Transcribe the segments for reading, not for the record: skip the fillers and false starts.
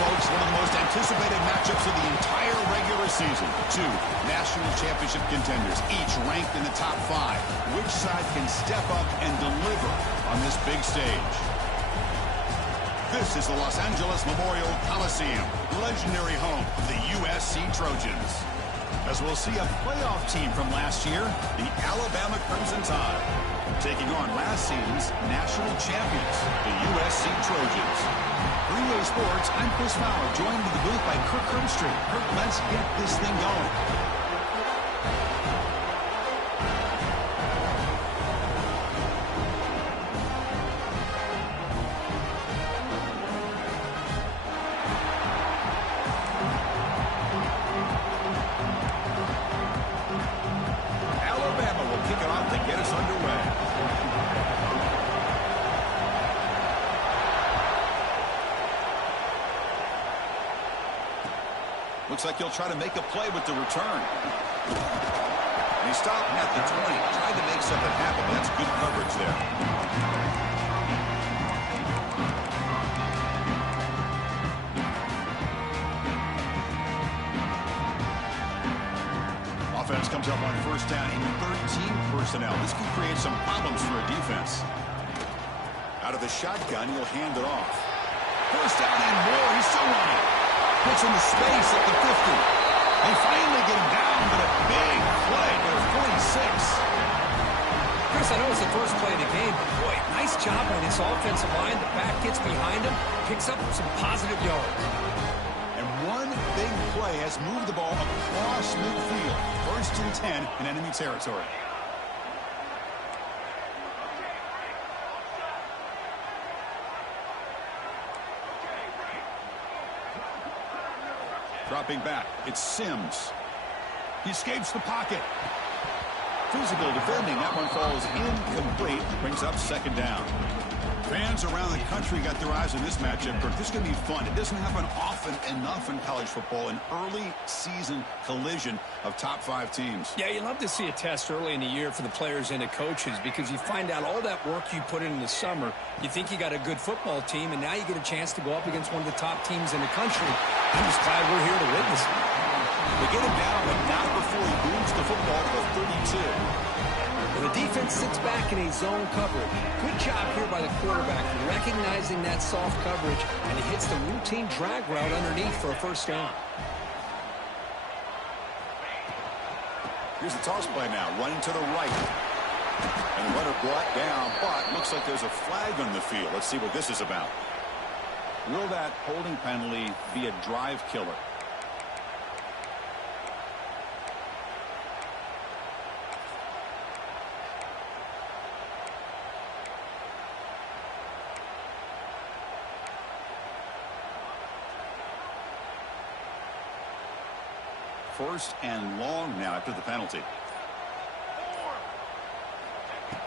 Folks, one of the most anticipated matchups of the entire regular season. Two national championship contenders, each ranked in the top 5. Which side can step up and deliver on this big stage? This is the Los Angeles Memorial Coliseum, legendary home of the USC Trojans. As we'll see a playoff team from last year, the Alabama Crimson Tide, taking on last season's national champions, the USC Trojans. Relay Sports, I'm Chris Fowler, joined in the booth by Kirk Herbstreit. Kirk, let's get this thing going. Alabama will kick it off to get us underway. Looks like he'll try to make a play with the return. And he stopped at the 20. Tried to make something happen, but that's good coverage there. Offense comes up on first down in 13 personnel. This can create some problems for a defense. Out of the shotgun, he'll hand it off. First down and more. He's still running. Puts in the space at the 50. They finally get him down, but a big play to 46. Chris, I know it's the first play of the game, but boy, nice job on this offensive line. The back gets behind him, picks up some positive yards. And one big play has moved the ball across midfield. First and 10 in enemy territory. Dropping back, it's Sims. He escapes the pocket. Physical defending, that one falls incomplete. Brings up second down. Fans around the country got their eyes on this matchup, but this is going to be fun. It doesn't happen often enough in college football, an early season collision of top 5 teams. Yeah, you love to see a test early in the year for the players and the coaches because you find out all that work you put in the summer. You think you got a good football team, and now you get a chance to go up against one of the top teams in the country. I'm just glad we're here to witness it. They get him down, but not before he moves the football to the 32. The defense sits back in a zone coverage. Good job here by the quarterback recognizing that soft coverage, and he hits the routine drag route underneath for a first down. Here's the toss play now, running to the right. And the runner brought down, but looks like there's a flag on the field. Let's see what this is about. Will that holding penalty be a drive killer? first and long now after the penalty.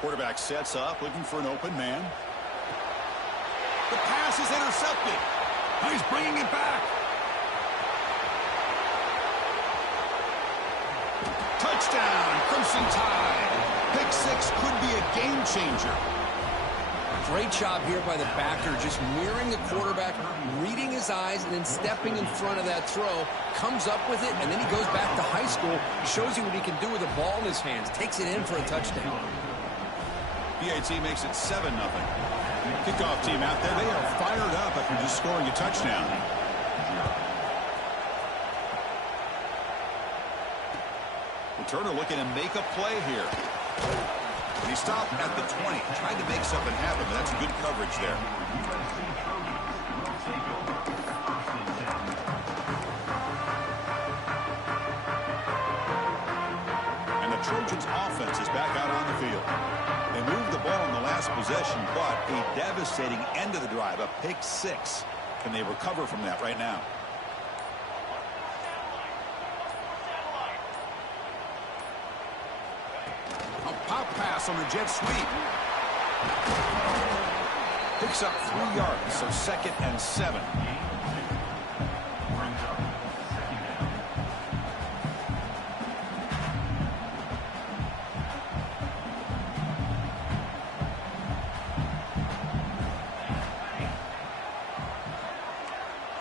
Quarterback sets up, looking for an open man. The pass is intercepted. He's bringing it back. Touchdown, Crimson Tide. Pick 6 could be a game changer. Great job here by the backer, just mirroring the quarterback, reading his eyes, and then stepping in front of that throw, comes up with it, and then he goes back to high school, shows you what he can do with the ball in his hands, takes it in for a touchdown. PAT makes it 7-0. Kickoff team out there, they are fired up after just scoring a touchdown. Returner looking to make a play here. He stopped at the 20, tried to make something happen, but that's good coverage there. And the Trojans' offense is back out on the field. They moved the ball in the last possession, but a devastating end of the drive, a pick 6. Can they recover from that right now? Pop pass on the jet sweep. Picks up 3 yards, so 2nd and 7.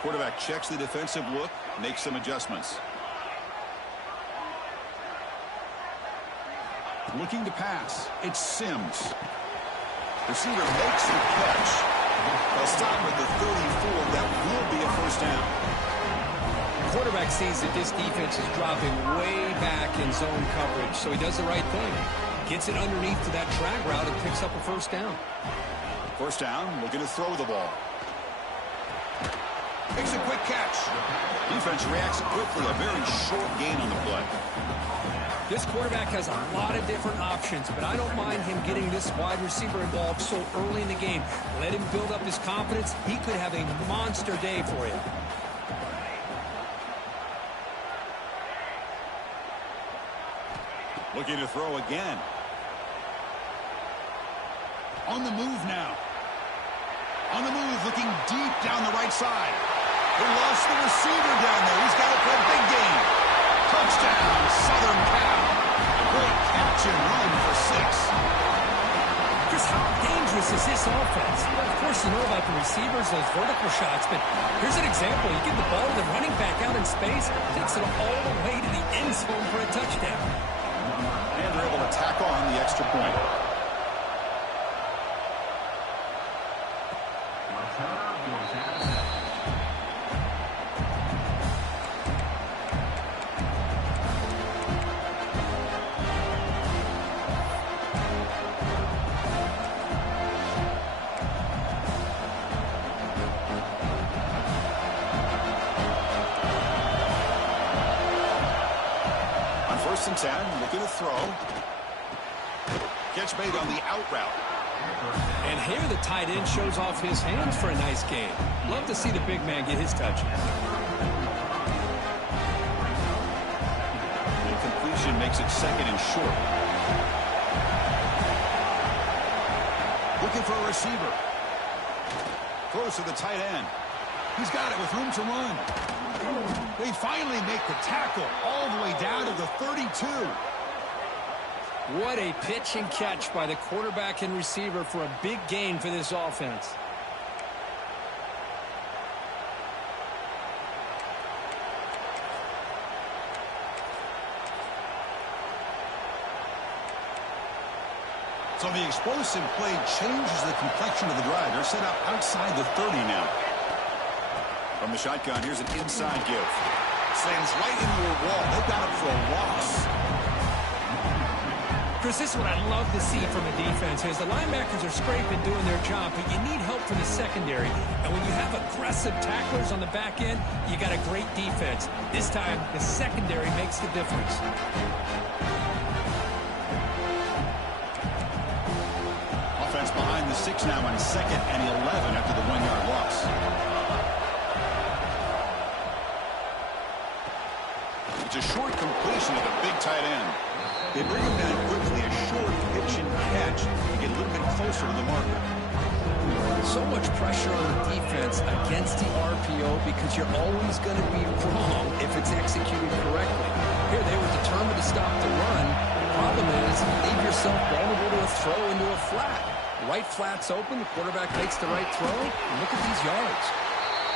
Quarterback checks the defensive look, makes some adjustments. Looking to pass. It's Sims. Receiver makes the catch. They'll stop at the 34. That will be a first down. The quarterback sees that this defense is dropping way back in zone coverage, so he does the right thing. Gets it underneath to that drag route and picks up a first down. First down, looking to throw the ball. Makes a quick catch. Defense reacts quickly. A very short gain on the play. This quarterback has a lot of different options, but I don't mind him getting this wide receiver involved so early in the game. Let him build up his confidence. He could have a monster day for you. Looking to throw again. On the move now. On the move, looking deep down the right side. They lost the receiver down there. He's got it for a big gain. Touchdown, Southern Cal. A great catch and run for 6. Chris, how dangerous is this offense? Well, of course, you know about the receivers, those vertical shots, but here's an example. You give the ball to the running back out in space, takes it all the way to the end zone for a touchdown. And they're able to tack on the extra point. First and 10, looking to throw. Catch made on the out route. And here the tight end shows off his hands for a nice gain. Love to see the big man get his touches. And completion makes it 2nd and short. Looking for a receiver. Throws to the tight end. He's got it with room to run. They finally make the tackle all the way down to the 32. What a pitch and catch by the quarterback and receiver for a big gain for this offense. So the explosive play changes the complexion of the drive. They're set up outside the 30 now. From the shotgun, here's an inside give. Slams right into a wall. They've got it for a loss. Chris, this is what I love to see from a defense is the linebackers are scraping, doing their job, but you need help from the secondary. And when you have aggressive tacklers on the back end, you got a great defense. This time, the secondary makes the difference. Offense behind the 6 now on 2nd and 11 after the 1-yard loss. It's a short completion of the big tight end. They bring him down quickly. A short pitch and catch to get a little bit closer to the marker. So much pressure on the defense against the RPO because you're always going to be wrong if it's executed correctly. Here they were determined to stop the run. The problem is you leave yourself vulnerable to a throw into a flat. Right flat's open. The quarterback makes the right throw. And look at these yards.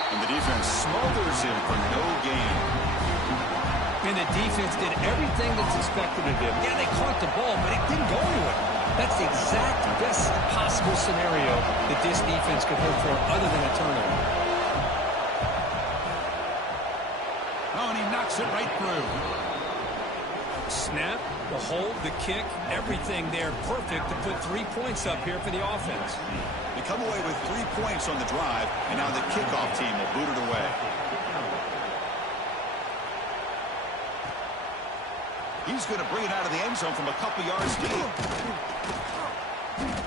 And the defense smothers him for no gain. And the defense did everything that's expected of them. Yeah, they caught the ball, but it didn't go anywhere. That's the exact best possible scenario that this defense could hope for other than a turnover. Oh, and he knocks it right through. Snap, the hold, the kick, everything there perfect to put 3 points up here for the offense. They come away with 3 points on the drive, and now the kickoff team will boot it away. He's going to bring it out of the end zone from a couple yards deep.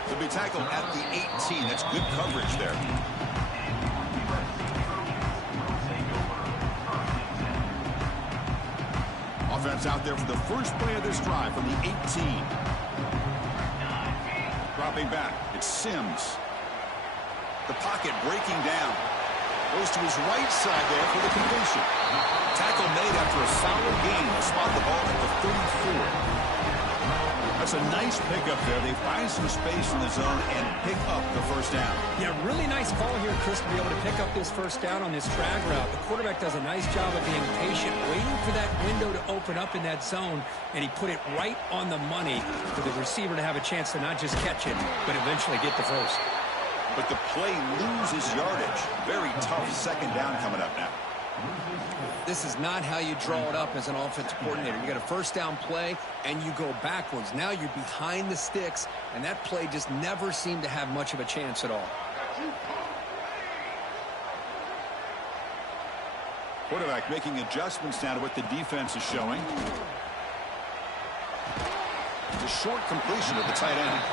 He'll be tackled at the 18. That's good coverage there. Offense out there for the first play of this drive from the 18. Dropping back, it's Sims. The pocket breaking down. Goes to his right side there for the completion. Tackle made after a solid gain. They'll spot the ball at the 34. That's a nice pickup there. They find some space in the zone and pick up the first down. Yeah, really nice call here, Chris, to be able to pick up this first down on this drag route. The quarterback does a nice job of being patient, waiting for that window to open up in that zone, and he put it right on the money for the receiver to have a chance to not just catch it, but eventually get the first. But the play loses yardage. Very tough second down coming up now. This is not how you draw it up as an offensive coordinator. You get a first down play, and you go backwards. Now you're behind the sticks, and that play just never seemed to have much of a chance at all. Quarterback making adjustments now to what the defense is showing. The short completion of the tight end.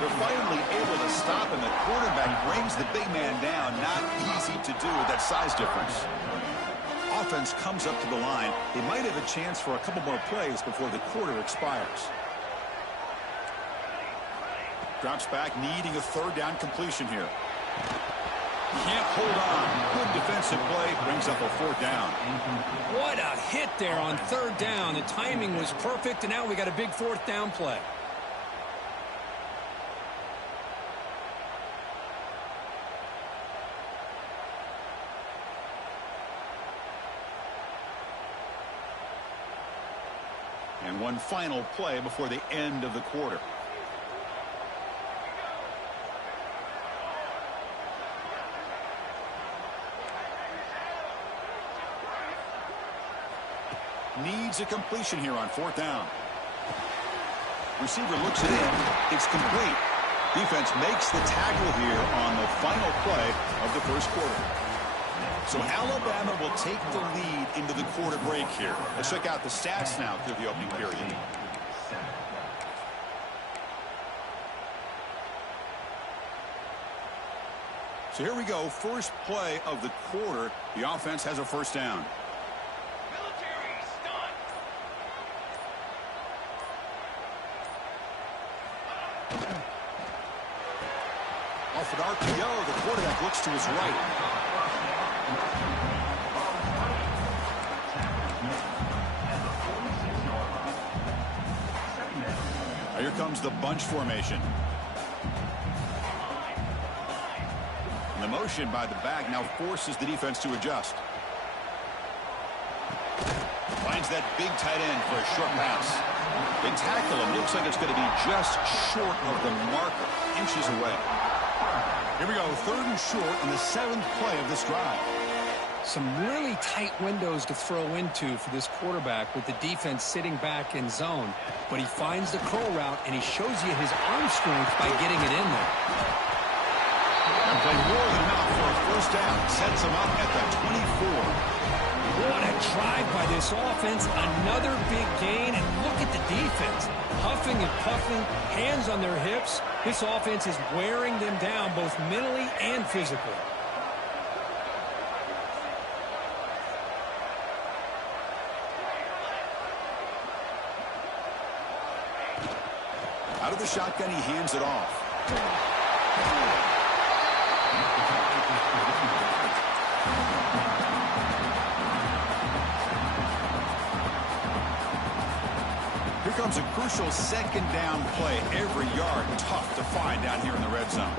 They're finally able to stop him. The quarterback brings the big man down. Not easy to do with that size difference. Offense comes up to the line. They might have a chance for a couple more plays before the quarter expires. Drops back, needing a third down completion here. Can't hold on. Good defensive play. Brings up a fourth down. What a hit there on third down. The timing was perfect, and now we got a big fourth down play. And one final play before the end of the quarter. Needs a completion here on fourth down. Receiver looks it in. It's complete. Defense makes the tackle here on the final play of the first quarter. So Alabama will take the lead into the quarter break here. Let's check out the stats now through the opening period. So here we go. First play of the quarter. The offense has a first down. Off an RPO, the quarterback looks to his right. Here comes the bunch formation. And the motion by the back now forces the defense to adjust. Finds that big tight end for a short pass. They tackle him. Looks like it's going to be just short of the marker, inches away. Here we go, third and short in the seventh play of this drive. Some really tight windows to throw into for this quarterback with the defense sitting back in zone. But he finds the curl route, and he shows you his arm strength by getting it in there. And played more than enough for a first down. Sets him up at the 24. What a drive by this offense. Another big gain, and look at the defense. Huffing and puffing, hands on their hips. This offense is wearing them down both mentally and physically. shotgun, he hands it off. Here comes a crucial second down play. Every yard tough to find down here in the red zone.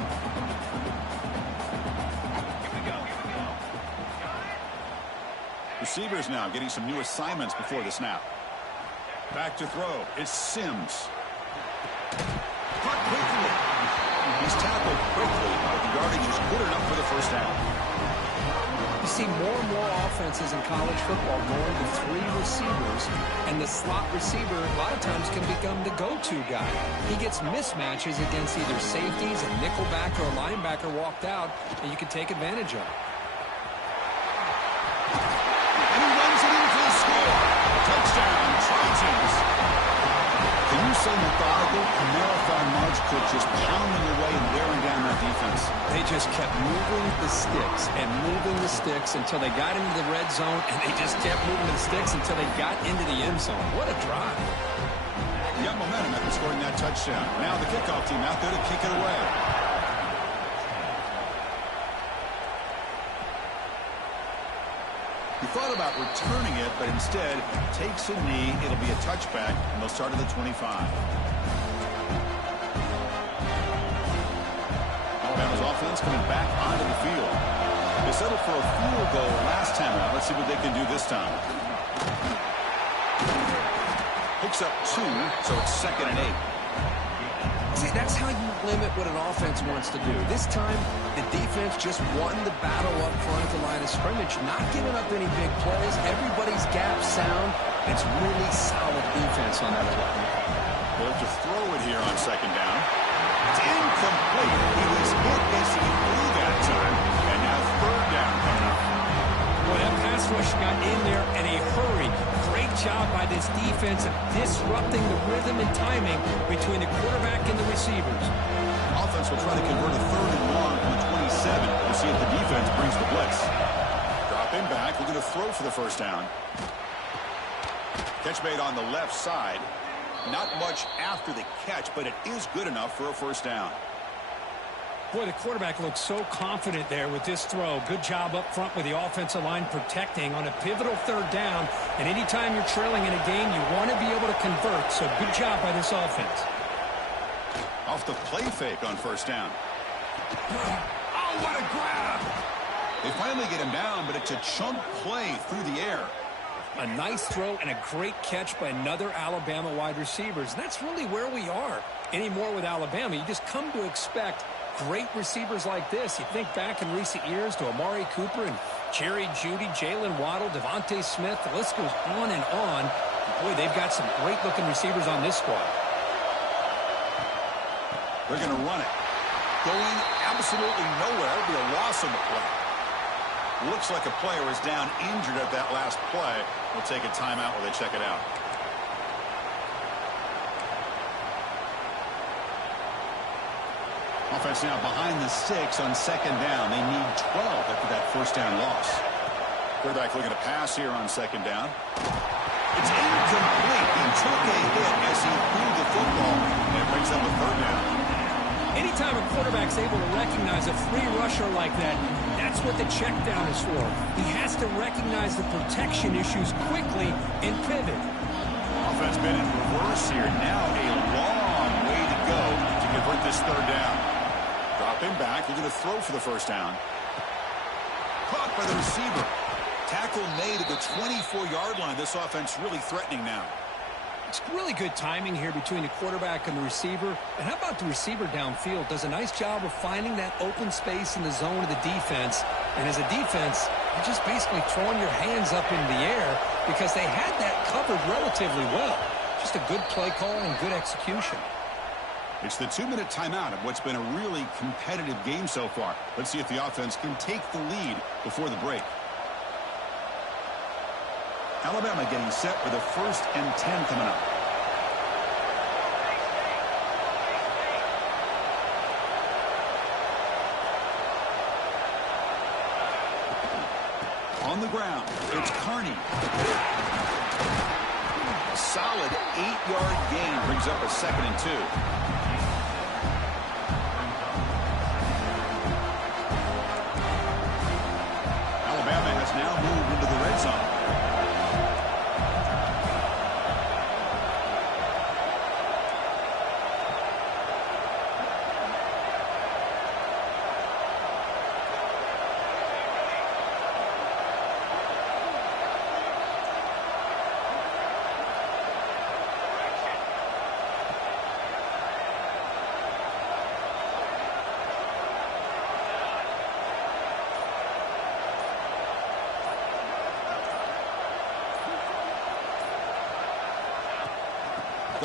Receivers now getting some new assignments before the snap. Back to throw. It's Sims. Caught quickly. He's tackled quickly, but the yardage is good enough for the first down. You see more and more offenses in college football going to 3 receivers, and the slot receiver a lot of times can become the go-to guy. He gets mismatches against either safeties, a nickelback, or a linebacker walked out, and you can take advantage of it. And he runs it in for the score. Touchdown, Trojans. Can you say methodical? A marathon march could just pounding away and wearing down that defense. They just kept moving the sticks and moving the sticks until they got into the red zone, and they just kept moving the sticks until they got into the end zone. What a drive. He got momentum after scoring that touchdown. Now the kickoff team out there to kick it away. He thought about returning it, but instead takes a knee. It'll be a touchback, and they'll start at the 25. Alabama's offense coming back onto the field. They settled for a field goal last time out. Let's see what they can do this time. Picks up 2, so it's 2nd and 8. See, that's how you limit what an offense wants to do. This time, the defense just won the battle up front at the line of scrimmage, not giving up any big plays. Everybody's gap sound. It's really solid defense on that play. They'll to throw it here on 2nd down. It's incomplete. He was hit as he threw that time, and now 3rd down coming up. Boy, that pass rush got in there in a hurry. Great job by this defense of disrupting the rhythm and timing between the quarterback and the receivers. Offense will try to convert a 3rd and long from the 27. We'll see if the defense brings the blitz. Drop him back. We're going to throw for the first down. Catch made on the left side. Not much after the catch, but it is good enough for a first down. Boy, the quarterback looks so confident there with this throw. Good job up front with the offensive line protecting on a pivotal 3rd down. And anytime you're trailing in a game, you want to be able to convert. So good job by this offense. Off the play fake on first down. Oh, what a grab! They finally get him down, but it's a chunk play through the air. A nice throw and a great catch by another Alabama wide receivers. And that's really where we are anymore with Alabama. You just come to expect great receivers like this. You think back in recent years to Amari Cooper and Jerry Jeudy, Jalen Waddle, Devontae Smith. The list goes on and on. Boy, they've got some great-looking receivers on this squad. They're going to run it. Going absolutely nowhere. It'll be a loss on the play. Looks like a player is down injured at that last play. We'll take a timeout while they check it out. Offense now behind the 6 on 2nd down. They need 12 after that first down loss. Quarterback looking to pass here on 2nd down. It's incomplete. He took a hit as he threw the football, and it brings up a 3rd down. Anytime a quarterback's able to recognize a free rusher like that, that's what the check down is for. He has to recognize the protection issues quickly and pivot. Offense been in reverse here. Now a long way to go to convert this 3rd down. Drop him back. They're going to throw for the first down. Caught by the receiver. Tackle made at the 24-yard line. This offense really threatening now. It's really good timing here between the quarterback and the receiver. And how about the receiver downfield? Does a nice job of finding that open space in the zone of the defense. And as a defense, you're just basically throwing your hands up in the air because they had that covered relatively well. Just a good play call and good execution. It's the 2-minute timeout of what's been a really competitive game so far. Let's see if the offense can take the lead before the break. Alabama getting set with a 1st and 10 coming up. On the ground, it's Carney. A solid 8-yard gain brings up a 2nd and 2.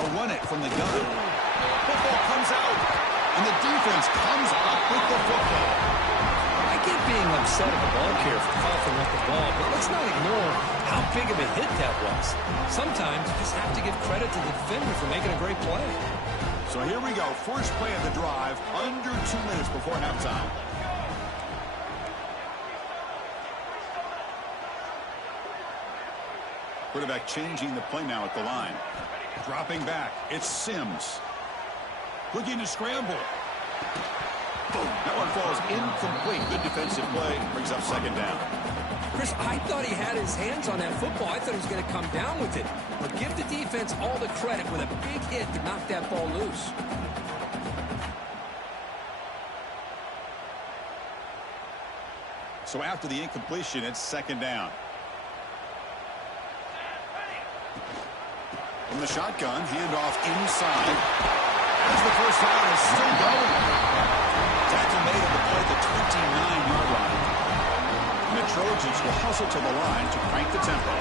They'll run it from the gun. Football comes out, and the defense comes up with the football. I get being upset at the ball carrier for coughing up the ball, but let's not ignore how big of a hit that was. Sometimes you just have to give credit to the defender for making a great play. So here we go. First play of the drive, under 2 minutes before halftime. Quarterback changing the play now at the line. Dropping back. It's Sims. Looking to scramble. Boom. That one falls incomplete. Good defensive play. Brings up second down. Chris, I thought he had his hands on that football. I thought he was going to come down with it. But give the defense all the credit with a big hit to knock that ball loose. So after the incompletion, it's second down. From the shotgun, handoff inside. As the first down is still going. Tackle made on the play at the 29-yard line. And the Trojans will hustle to the line to crank the tempo.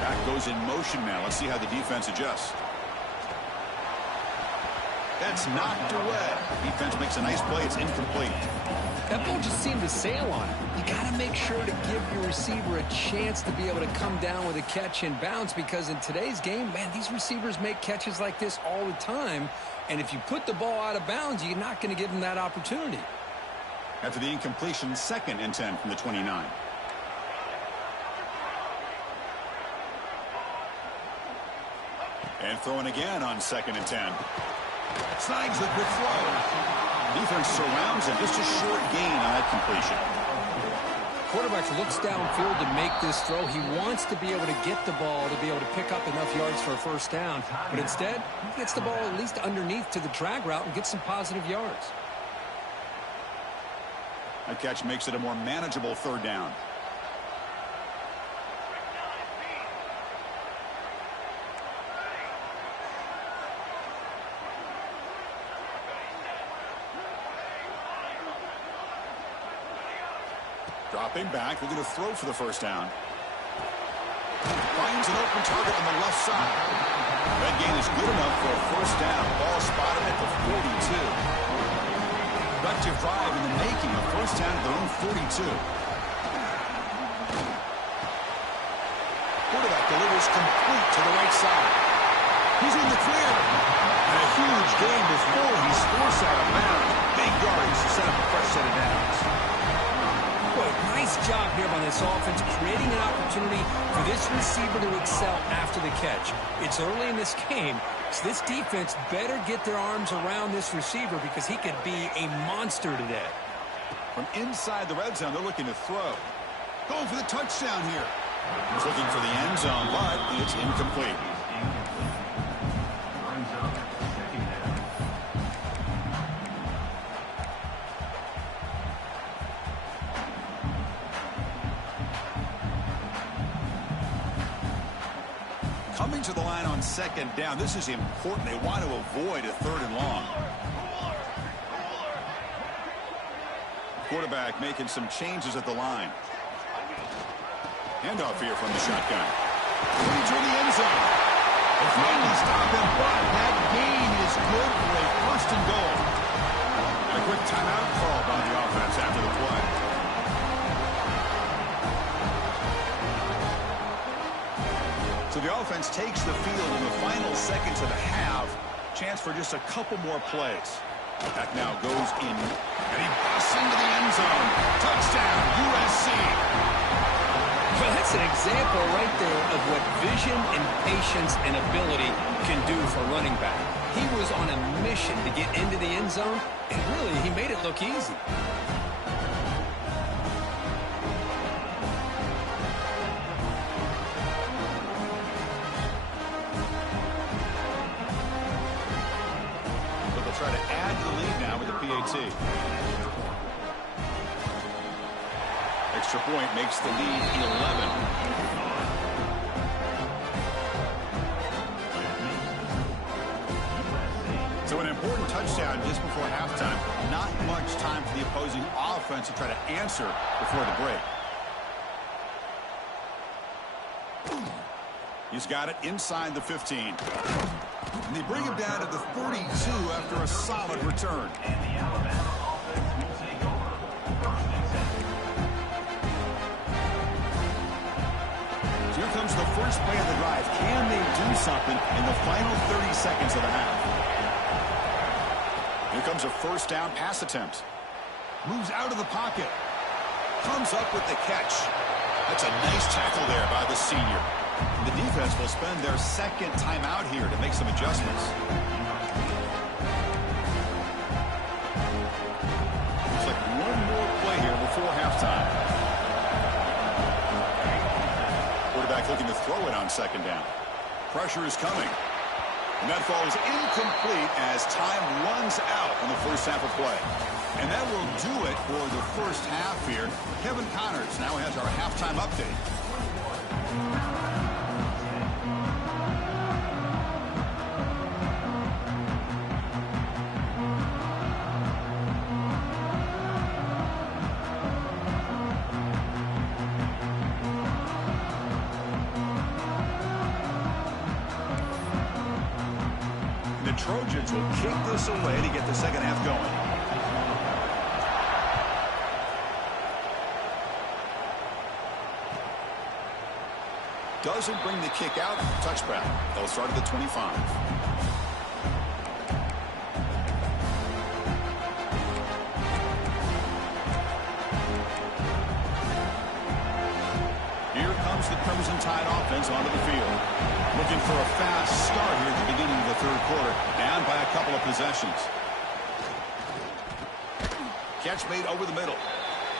Back goes in motion now. Let's see how the defense adjusts. That's knocked away. Defense makes a nice play. It's incomplete. That ball just seemed to sail on it. You got to make sure to give your receiver a chance to be able to come down with a catch and bounce, because in today's game, man, these receivers make catches like this all the time. And if you put the ball out of bounds, you're not going to give them that opportunity. After the incompletion, 2nd and 10 from the 29. And throwing again on 2nd and 10. Snags the quick throw. Defense surrounds him. Just a short gain on that completion. Quarterback looks downfield to make this throw. He wants to be able to get the ball to be able to pick up enough yards for a first down. But instead, he gets the ball at least underneath to the drag route and gets some positive yards. That catch makes it a more manageable 3rd down. Dropping back, looking to throw for the first down. Finds an open target on the left side. That gain is good enough for a first down. Ball spotted at the 42. Productive drive in the making, a first down at their own 42. Quarterback delivers complete to the right side. He's in the clear. And a huge gain before he's forced out of bounds. Big yardage to set up a fresh set of downs. Nice job here by this offense, creating an opportunity for this receiver to excel after the catch. It's early in this game, so this defense better get their arms around this receiver because he could be a monster today. From inside the red zone, they're looking to throw. Going for the touchdown here. He's looking for the end zone, but it's incomplete. Coming to the line on 2nd down. This is important. They want to avoid a 3rd and long. Quarterback making some changes at the line. Handoff here from the shotgun. Leads to the end zone. They finally stop him, but that gain is good for a 1st and goal. A quick timeout call by the offense after the play. So the offense takes the field in the final seconds of the half. Chance for just a couple more plays. Back now goes in, and he busts into the end zone. Touchdown, USC. Well, that's an example right there of what vision and patience and ability can do for running back. He was on a mission to get into the end zone, and really, he made it look easy. Try to add to the lead now with the PAT. Extra point makes the lead 11. So an important touchdown just before halftime. Not much time for the opposing offense to try to answer before the break. He's got it inside the 15. And they bring him down to the 42 after a solid return. Here comes the first play of the drive. Can they do something in the final 30 seconds of the half? Here comes a first down pass attempt. Moves out of the pocket. Comes up with the catch. That's a nice tackle there by the senior. The defense will spend their second timeout here to make some adjustments. Looks like one more play here before halftime. Quarterback looking to throw it on second down. Pressure is coming. And that falls incomplete as time runs out in the first half of play. And that will do it for the first half here. Kevin Connors now has our halftime update. The Trojans will kick this away to get the second half going. Doesn't bring the kick out. Touchback. They'll start at the 25. Here comes the Crimson Tide offense onto the field. Looking for a fast start here at the beginning of the third quarter. Down by a couple of possessions. Catch made over the middle.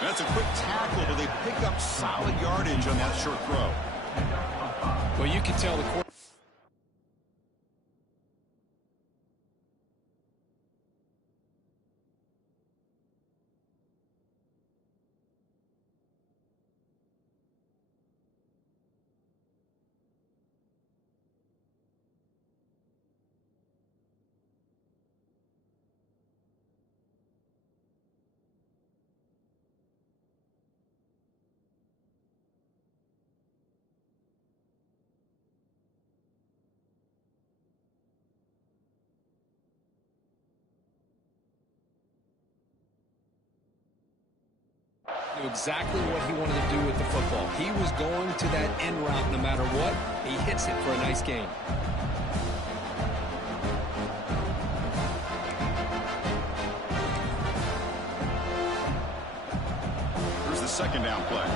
That's a quick tackle, but they pick up solid yardage on that short throw. Well, you can tell the quarterback. Knew exactly what he wanted to do with the football. He was going to that end route no matter what. He hits it for a nice gain. Here's the second down play.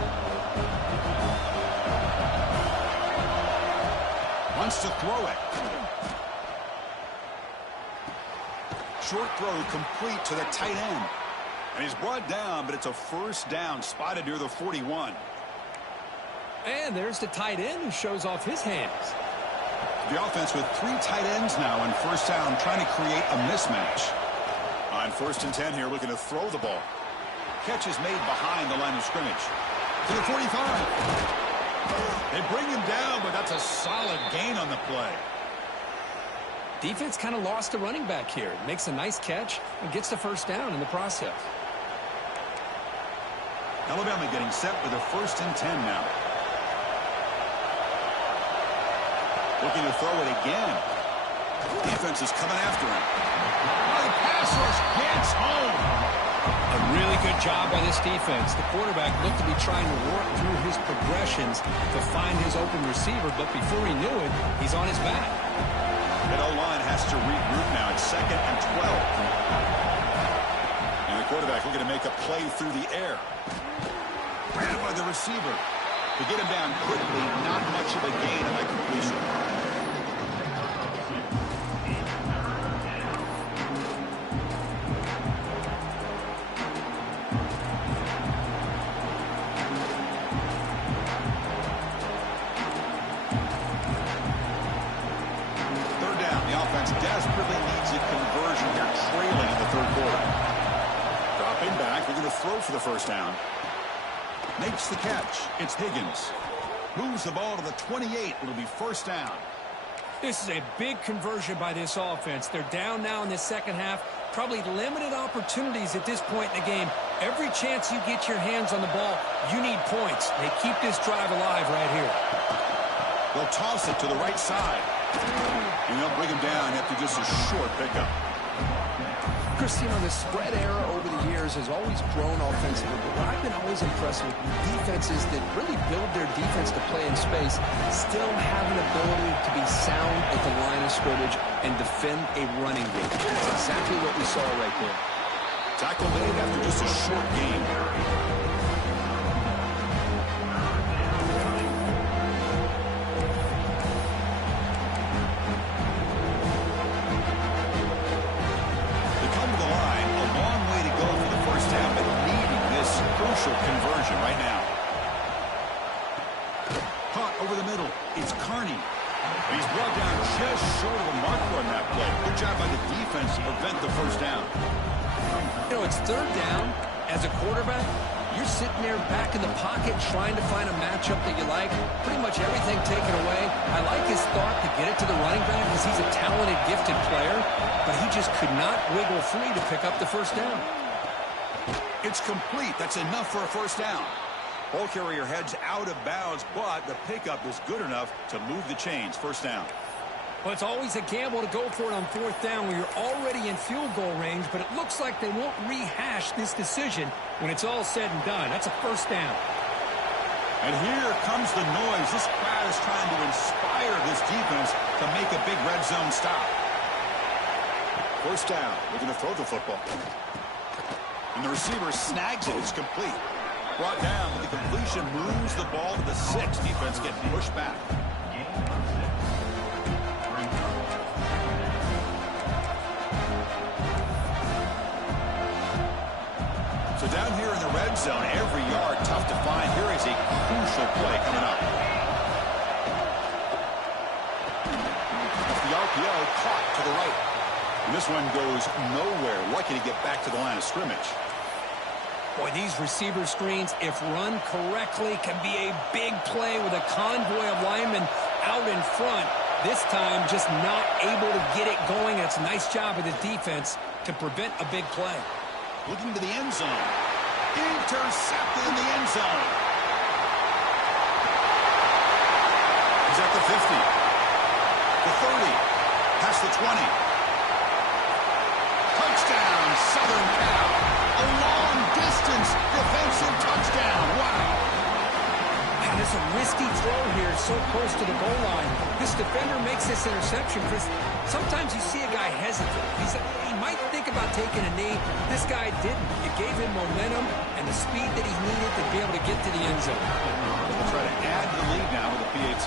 Wants to throw it. Short throw complete to the tight end. And he's brought down, but it's a first down spotted near the 41. And there's the tight end who shows off his hands. The offense with three tight ends now on first down, trying to create a mismatch. On 1st and 10 here, looking to throw the ball. Catch is made behind the line of scrimmage. To the 45. They bring him down, but that's a solid gain on the play. Defense kind of lost the running back here. Makes a nice catch and gets the first down in the process. Alabama getting set with a 1st and 10 now. Looking to throw it again. Defense is coming after him. The pass rush gets home. A really good job by this defense. The quarterback looked to be trying to work through his progressions to find his open receiver, but before he knew it, he's on his back. That O-line has to regroup now. It's 2nd and 12. And the quarterback looking to make a play through the air. Ran by the receiver. To get him down quickly, not much of a gain on that completion. Third down. The offense desperately needs a conversion here, trailing in the third quarter. Dropping back, we're going to throw for the first down. Makes the catch. It's Higgins. Moves the ball to the 28. It'll be first down. This is a big conversion by this offense. They're down now in the second half. Probably limited opportunities at this point in the game. Every chance you get your hands on the ball, you need points. They keep this drive alive right here. They'll toss it to the right side. And they'll bring him down after just a short pickup. Chris, you know, the spread era over the years has always grown offensively, but what I've been always impressed with defenses that really build their defense to play in space still have an ability to be sound at the line of scrimmage and defend a running game. That's exactly what we saw right there. Tackle made after just a short game. Conversion right now. Caught over the middle. It's Carney. He's brought down just short of a marker on that play. Good job by the defense to prevent the first down. You know, it's third down. As a quarterback, you're sitting there back in the pocket trying to find a matchup that you like. Pretty much everything taken away. I like his thought to get it to the running back because he's a talented, gifted player, but he just could not wiggle free to pick up the first down. It's complete. That's enough for a first down. Ball carrier heads out of bounds, but the pickup is good enough to move the chains. First down. Well, it's always a gamble to go for it on fourth down when you're already in field goal range, but it looks like they won't rehash this decision when it's all said and done. That's a first down. And here comes the noise. This crowd is trying to inspire this defense to make a big red zone stop. First down. We're going to throw the football. And the receiver snags it. It's complete. Brought down. The completion moves the ball to the 6. Defense getting pushed back. So down here in the red zone, every yard tough to find. Here is a crucial play coming up. The RPO caught to the right. And this one goes nowhere. Lucky to get back to the line of scrimmage. Boy, these receiver screens, if run correctly, can be a big play with a convoy of linemen out in front. This time, just not able to get it going. It's a nice job of the defense to prevent a big play. Looking to the end zone. Intercepted in the end zone. He's at the 50. The 30. Past the 20. Touchdown, Southern Cal. A long-distance defensive touchdown. Wow. And it's a risky throw here, so close to the goal line. This defender makes this interception, Chris. Sometimes you see a guy hesitate. He might think about taking a knee. This guy didn't. It gave him momentum and the speed that he needed to be able to get to the end zone. We'll try to add to the lead now with a PAT.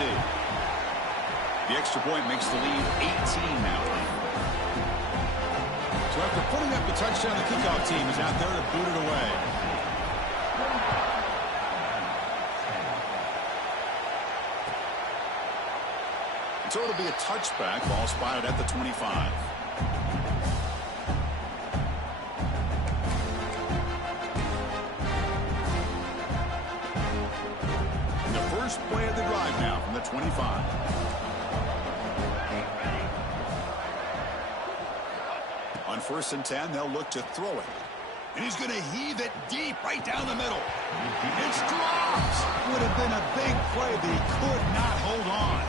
The extra point makes the lead 18 now. So after putting up the touchdown, the kickoff team is out there to boot it away. So it'll be a touchback. Ball spotted at the 25. And the first play of the drive now from the 25. On 1st and 10, they'll look to throw it. And he's going to heave it deep right down the middle. It's dropped. Would have been a big play, but he could not hold on.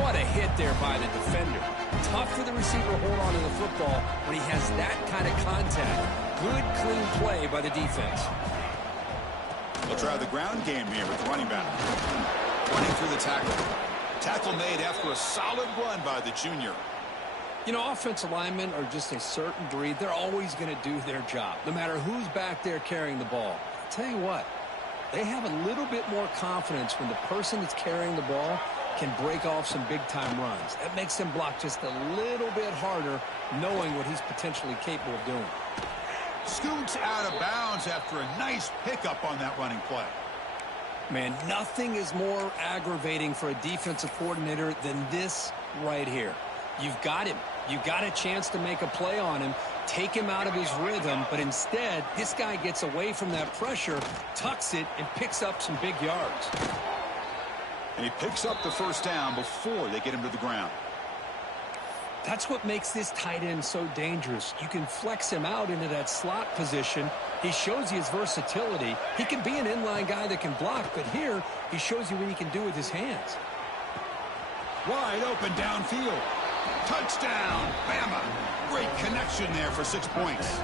What a hit there by the defender. Tough for the receiver to hold on to the football when he has that kind of contact. Good, clean play by the defense. They'll try the ground game here with the running back. Running through the tackle. Tackle made after a solid run by the junior. You know, offensive linemen are just a certain breed. They're always going to do their job, no matter who's back there carrying the ball. I'll tell you what, they have a little bit more confidence when the person that's carrying the ball can break off some big-time runs. That makes them block just a little bit harder, knowing what he's potentially capable of doing. Scoots out of bounds after a nice pickup on that running play. Man, nothing is more aggravating for a defensive coordinator than this right here. You've got him. You've got a chance to make a play on him, take him out of his rhythm, but instead, this guy gets away from that pressure, tucks it, and picks up some big yards. And he picks up the first down before they get him to the ground. That's what makes this tight end so dangerous. You can flex him out into that slot position. He shows you his versatility. He can be an inline guy that can block, but here he shows you what he can do with his hands. Wide open downfield. Touchdown, Bama. Great connection there for 6 points.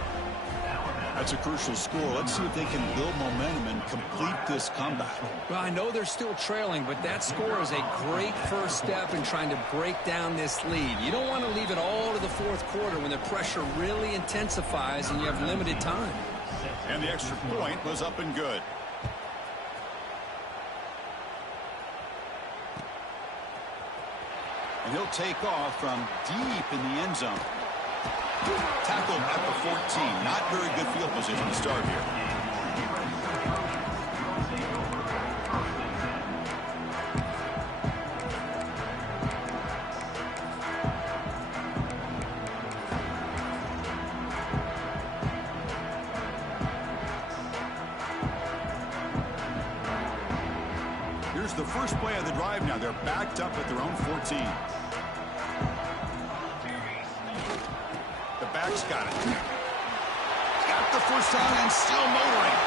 That's a crucial score. Let's see if they can build momentum and complete this comeback. Well, I know they're still trailing, but that score is a great first step in trying to break down this lead. You don't want to leave it all to the fourth quarter when the pressure really intensifies and you have limited time. And the extra point was up and good. And he'll take off from deep in the end zone. Tackled at the 14. Not very good field position to start here. Here's the first play of the drive now. They're backed up at their own 14. The back's got it. Got the first down and still motoring.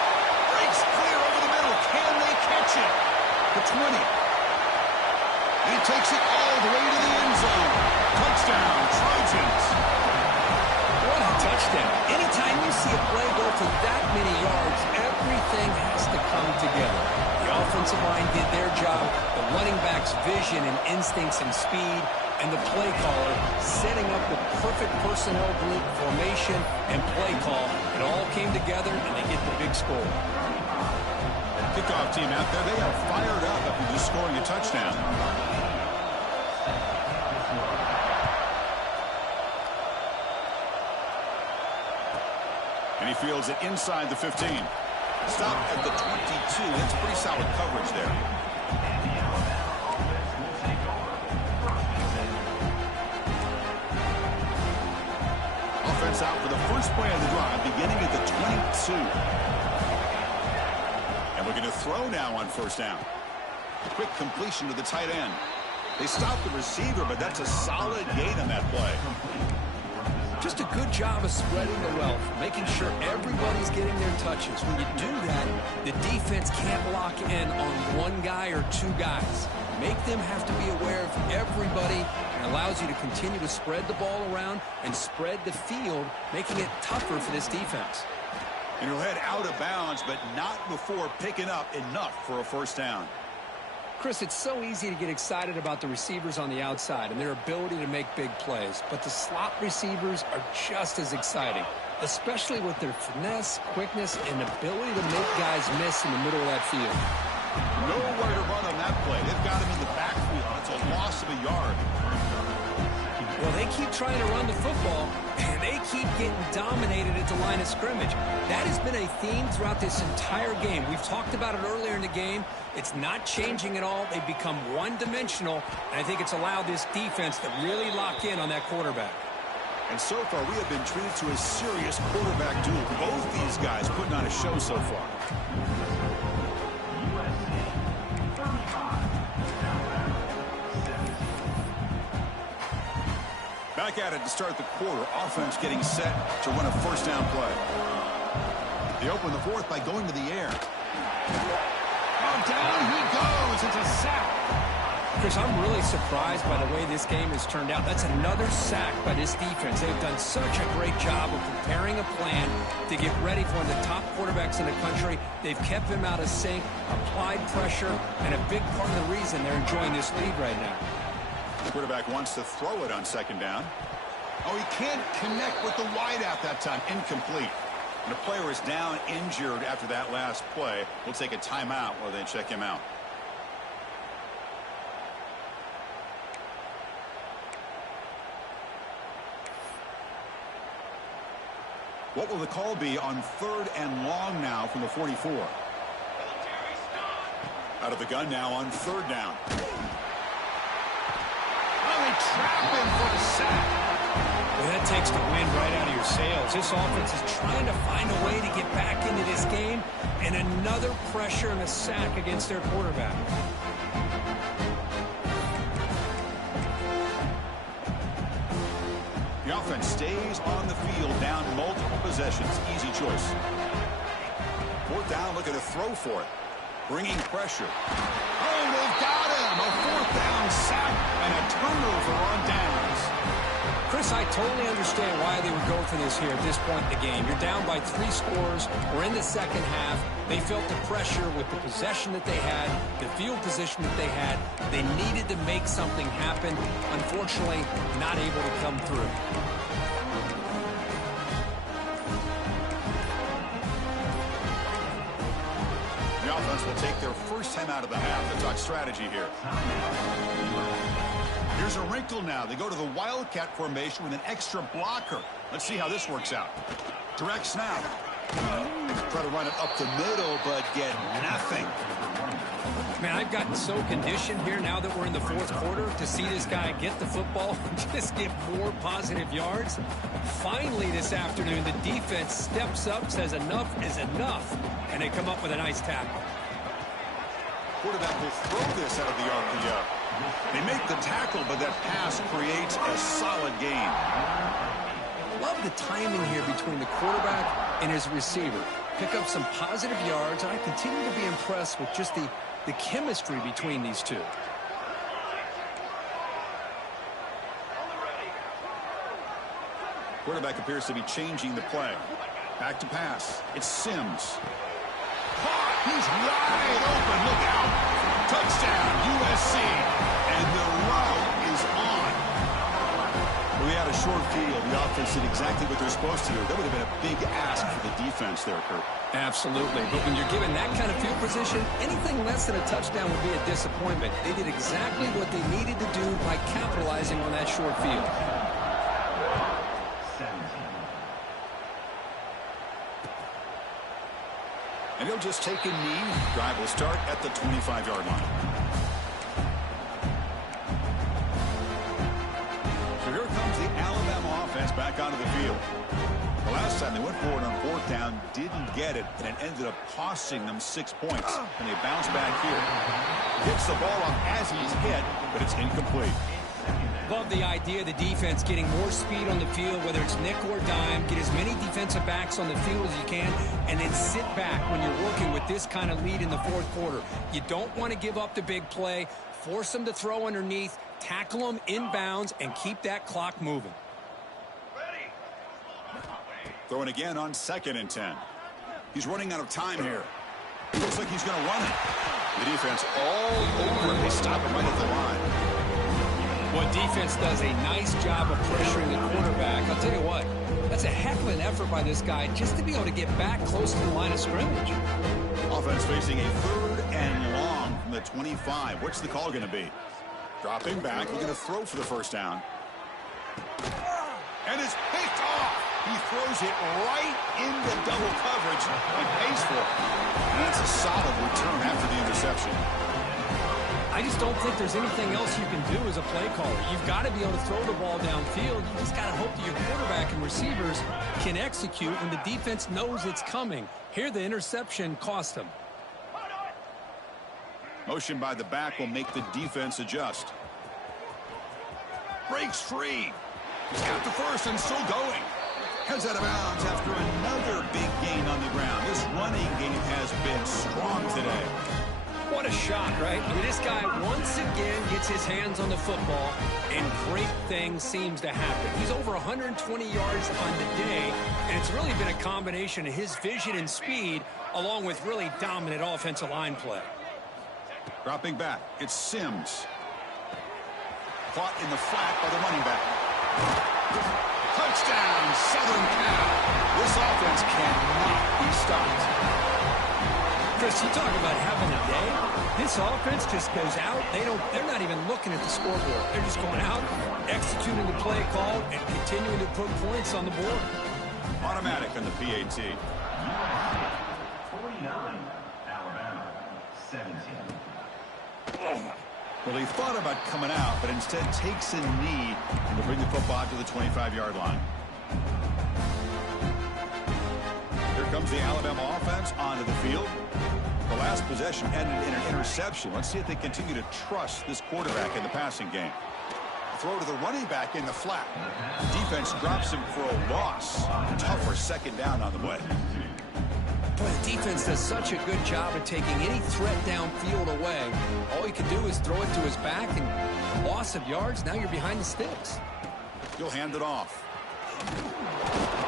Breaks clear over the middle. Can they catch it? The 20. And he takes it all the way to the end zone. Touchdown, Trojans. What a touchdown. Anytime you see a play go for that many yards, everything has to come together. The offensive line did their job, the running back's vision and instincts and speed, and the play caller setting up the perfect personnel group formation and play call. It all came together, and they get the big score. Kickoff team out there, they are fired up after just scoring a touchdown. And he fields it inside the 15. Stop at the 22. That's pretty solid coverage there. Offense out for the first play of the drive, beginning at the 22. And we're going to throw now on first down. A quick completion to the tight end. They stopped the receiver, but that's a solid gain on that play. Just a good job of spreading the wealth, making sure everybody's getting their touches. When you do that, the defense can't lock in on one guy or two guys. Make them have to be aware of everybody, and allows you to continue to spread the ball around and spread the field, making it tougher for this defense. And he'll head out of bounds, but not before picking up enough for a first down. Chris, it's so easy to get excited about the receivers on the outside and their ability to make big plays, but the slot receivers are just as exciting, especially with their finesse, quickness, and ability to make guys miss in the middle of that field. Nowhere to run on that play. They've got him in the backfield. It's a loss of a yard. Well, they keep trying to run the football, and they keep getting dominated at the line of scrimmage. That has been a theme throughout this entire game. We've talked about it earlier in the game. It's not changing at all. They've become one-dimensional, and I think it's allowed this defense to really lock in on that quarterback. And so far, we have been treated to a serious quarterback duel. Both these guys putting on a show so far. Back at it to start the quarter. Offense getting set to run a first down play. They open the fourth by going to the air. Oh, down he goes. It's a sack. Chris, I'm really surprised by the way this game has turned out. That's another sack by this defense. They've done such a great job of preparing a plan to get ready for one of the top quarterbacks in the country. They've kept him out of sync, applied pressure, and a big part of the reason they're enjoying this lead right now. The quarterback wants to throw it on second down. Oh, he can't connect with the wideout that time. Incomplete. And the player is down injured after that last play. We'll take a timeout while they check him out. What will the call be on third and long now from the 44? Out of the gun now on third down. Trap him for a sack. Well, that takes the wind right out of your sails. This offense is trying to find a way to get back into this game, and another pressure and a sack against their quarterback. The offense stays on the field, down multiple possessions. Easy choice. Fourth down, looking to throw for it. Bringing pressure. Oh, they've got him. A fourth down sack. and a turnover on downs. Chris, I totally understand why they would go for this here at this point in the game. You're down by 3 scores. We're in the second half. They felt the pressure with the possession that they had, the field position that they had. They needed to make something happen. Unfortunately, not able to come through. The offense will take their first time out of the half. Let's talk strategy here. Here's a wrinkle now. They go to the Wildcat formation with an extra blocker. Let's see how this works out. Direct snap. Try to run it up the middle, but get nothing. Man, I've gotten so conditioned here now that we're in the fourth quarter to see this guy get the football and just get more positive yards. Finally this afternoon, the defense steps up, says enough is enough, and they come up with a nice tackle. Quarterback will throw this out of the RPO. They make the tackle, but that pass creates a solid gain. Love the timing here between the quarterback and his receiver. Pick up some positive yards, and I continue to be impressed with just the chemistry between these two. Quarterback appears to be changing the play. Back to pass. It's Sims. Caught. He's wide open. Look out. Touchdown, USC. And the route is on. We had a short field. The offense did exactly what they're supposed to do. That would have been a big ask for the defense there, Kurt. Absolutely. But when you're given that kind of field position, anything less than a touchdown would be a disappointment. They did exactly what they needed to do by capitalizing on that short field. And he'll just take a knee. Drive will start at the 25-yard line. So here comes the Alabama offense back onto the field. The last time they went forward on fourth down, didn't get it, and it ended up costing them 6 points. And they bounce back here. Gets the ball up as he's hit, but it's incomplete. Love the idea of the defense getting more speed on the field, whether it's nickel or dime. Get as many defensive backs on the field as you can, and then sit back when you're working with this kind of lead in the fourth quarter. You don't want to give up the big play. Force them to throw underneath, tackle them inbounds, and keep that clock moving. Throwing again on 2nd and 10. He's running out of time here. Looks like he's going to run it. The defense all over him. They stop him right at the line. What defense does a nice job of pressuring the quarterback. I'll tell you what, that's a heck of an effort by this guy just to be able to get back close to the line of scrimmage. Offense facing a 3rd and long from the 25. What's the call going to be? Dropping back. We're going to throw for the first down. And it's picked off. He throws it right into double coverage and pays for it. And that's a solid return after the interception. I just don't think there's anything else you can do as a play caller. You've got to be able to throw the ball downfield. You just got to hope that your quarterback and receivers can execute when the defense knows it's coming. Here, the interception cost them. Motion by the back will make the defense adjust. Breaks free. He's got the first and still going. Heads out of bounds after another big gain on the ground. This running game has been strong today. What a shot, right? I mean, this guy once again gets his hands on the football, and great things seems to happen. He's over 120 yards on the day, and it's really been a combination of his vision and speed, along with really dominant offensive line play. Dropping back, it's Sims. Caught in the flat by the running back. Touchdown, Southern Cal. This offense cannot be stopped. Chris, you talk about having a day. This offense just goes out. They're not even looking at the scoreboard. They're just going out, executing the play call, and continuing to put points on the board. Automatic on the PAT. 49, Alabama, 17. Well, he thought about coming out, but instead takes a knee to bring the football to the 25-yard line. Here comes the Alabama offense onto the field. The last possession ended in an interception. Let's see if they continue to trust this quarterback in the passing game. Throw to the running back in the flat. Defense drops him for a loss. Tougher second down on the way. Boy, the defense does such a good job of taking any threat downfield away. All he can do is throw it to his back, and loss of yards, now you're behind the sticks. He'll hand it off.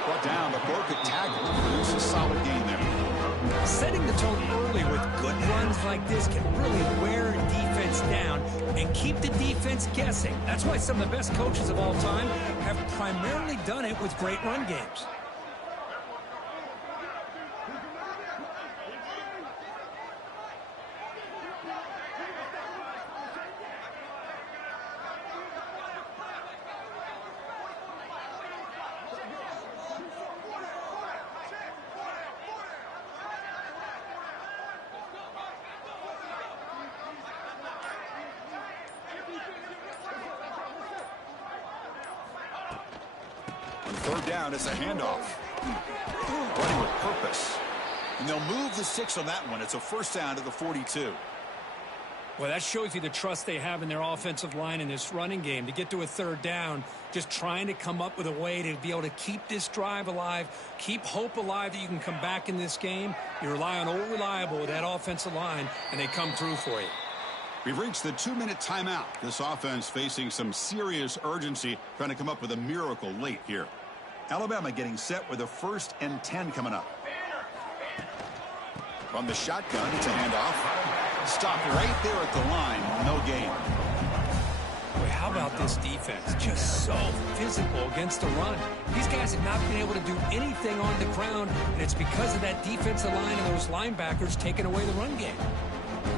Brought down, but broke a tackle. It's a solid game there. Setting the tone early with good runs like this can really wear a defense down and keep the defense guessing. That's why some of the best coaches of all time have primarily done it with great run games. Third down, it's a handoff. Running with purpose. And they'll move the 6 on that one. It's a first down to the 42. Well, that shows you the trust they have in their offensive line in this running game. To get to a third down, just trying to come up with a way to be able to keep this drive alive, keep hope alive that you can come back in this game. You rely on Old Reliable with that offensive line, and they come through for you. We've reached the 2-minute timeout. This offense facing some serious urgency, trying to come up with a miracle late here. Alabama getting set with a 1st and 10 coming up. From the shotgun, it's a handoff. Stopped right there at the line. No gain. Boy, how about this defense? Just so physical against the run. These guys have not been able to do anything on the ground, and it's because of that defensive line and those linebackers taking away the run game.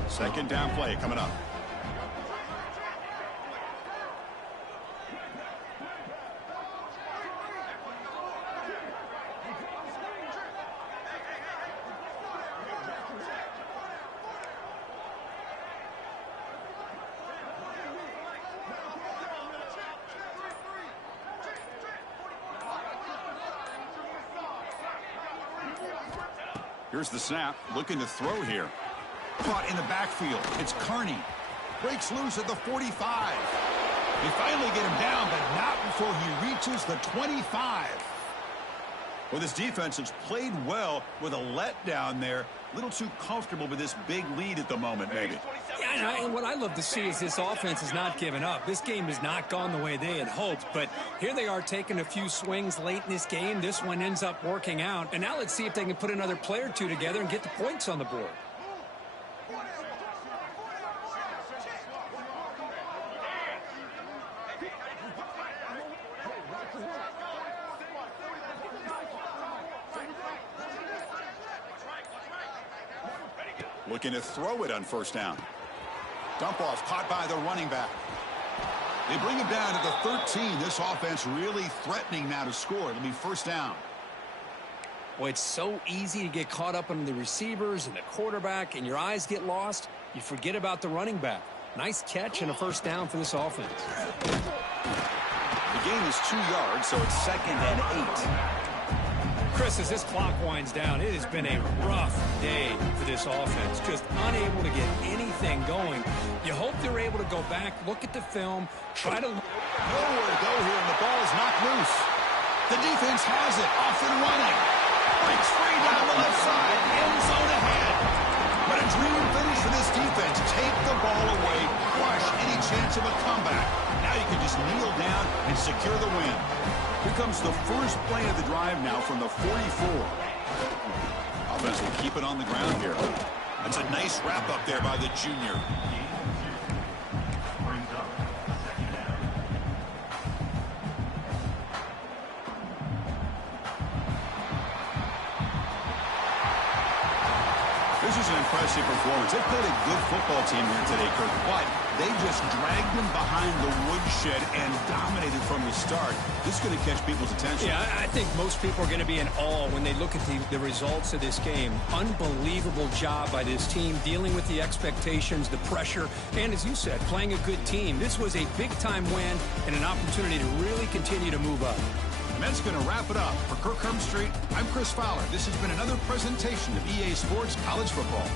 Second down play coming up. Here's the snap, looking to throw here. Caught in the backfield. It's Carney. Breaks loose at the 45. They finally get him down, but not before he reaches the 25. Well, this defense has played well with a letdown there. A little too comfortable with this big lead at the moment, maybe. Yeah, and what I love to see is this offense has not given up. This game has not gone the way they had hoped, but here they are taking a few swings late in this game. This one ends up working out, and now let's see if they can put another play or two together and get the points on the board. Looking to throw it on first down. Dump off caught by the running back. They bring him down to the 13. This offense really threatening now to score. It'll be first down. Boy, it's so easy to get caught up on the receivers and the quarterback, and your eyes get lost. You forget about the running back. Nice catch and a first down for this offense. The gain is 2 yards, so it's 2nd and 8. Chris, as this clock winds down, it has been a rough day for this offense. Just unable to get anything going. You hope they're able to go back, look at the film, try to... Nowhere to go here, and the ball is knocked loose. The defense has it, off and running. Breaks free down the left side, end zone ahead. But a dream finish for this defense. Take the ball away, crush any chance of a comeback. Now you can just kneel down and secure the win. Here comes the first play of the drive now from the 44. Offense will keep it on the ground here. That's a nice wrap up there by the junior. This is an impressive performance. They played a good football team here today, Kirk, but they just dragged them behind the woodshed and dominated from the start. This is going to catch people's attention. Yeah, I think most people are going to be in awe when they look at the results of this game. Unbelievable job by this team, dealing with the expectations, the pressure, and as you said, playing a good team. This was a big-time win and an opportunity to really continue to move up. And that's going to wrap it up. For Kirk Herbstreit, I'm Chris Fowler. This has been another presentation of EA Sports College Football.